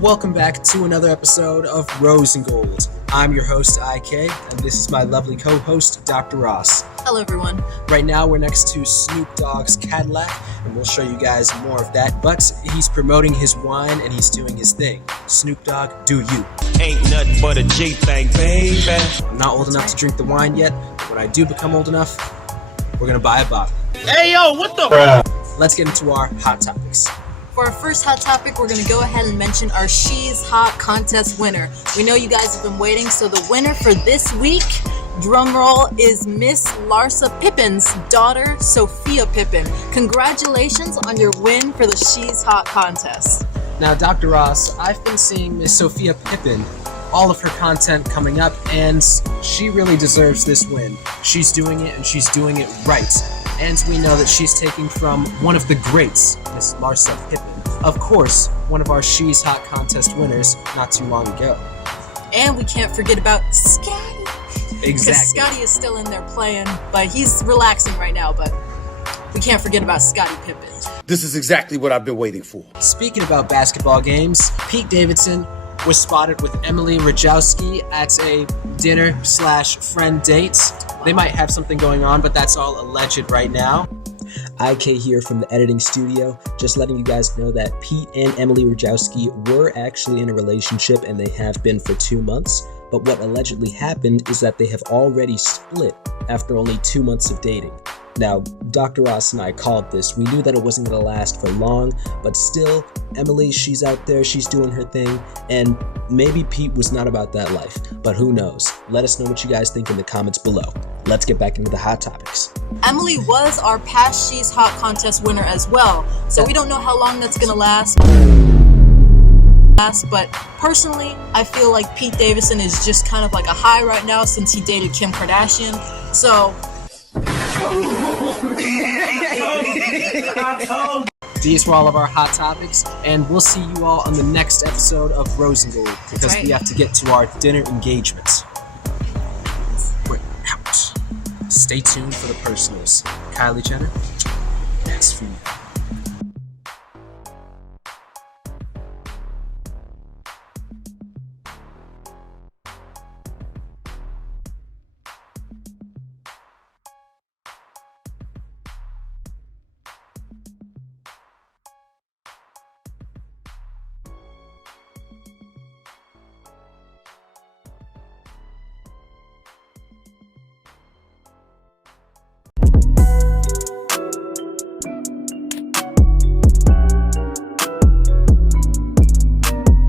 Welcome back to another episode of Rose and Gold. I'm your host, IK, and this is my lovely co-host, Dr. Ross. Hello, everyone. Right now, we're next to Snoop Dogg's Cadillac, and we'll show you guys more of that, but he's promoting his wine and he's doing his thing. Snoop Dogg, do you. Ain't nothing but a G thing, baby. I'm not old enough to drink the wine yet, but when I do become old enough, we're gonna buy a bottle. Hey, yo, what the? Let's get into our hot topics. For our first hot topic, we're going to go ahead and mention our She's Hot contest winner. We know you guys have been waiting, so the winner for this week, drumroll, is Miss Larsa Pippen's daughter, Sophia Pippen. Congratulations on your win for the She's Hot contest. Now, Dr. Ross, I've been seeing Miss Sophia Pippen, all of her content coming up, and she really deserves this win. She's doing it, and she's doing it right. And we know that she's taking from one of the greats, Miss Larsa Pippen. Of course, one of our She's Hot contest winners not too long ago. And we can't forget about Scotty. Exactly. Because Scotty is still in there playing, but he's relaxing right now, but we can't forget about Scottie Pippen. This is exactly what I've been waiting for. Speaking about basketball games, Pete Davidson was spotted with Emily Ratajkowski at a dinner/friend date. They might have something going on, but that's all alleged right now. IK here from the editing studio, just letting you guys know that Pete and Emily Ratajkowski were actually in a relationship, and they have been for 2 months. But what allegedly happened is that they have already split after only 2 months of dating. Now, Dr. Ross and I called this. We knew that it wasn't going to last for long, but still, Emily, she's out there, she's doing her thing, and maybe Pete was not about that life, but who knows? Let us know what you guys think in the comments below. Let's get back into the hot topics. Emily was our past She's Hot contest winner as well, so we don't know how long that's going to last. But personally, I feel like Pete Davidson is just kind of like a high right now since he dated Kim Kardashian. So these were all of our hot topics, and we'll see you all on the next episode of Rose and Gold, because we have to get to our dinner engagement. We're out. Stay tuned for the personals. Kylie Jenner, that's for you.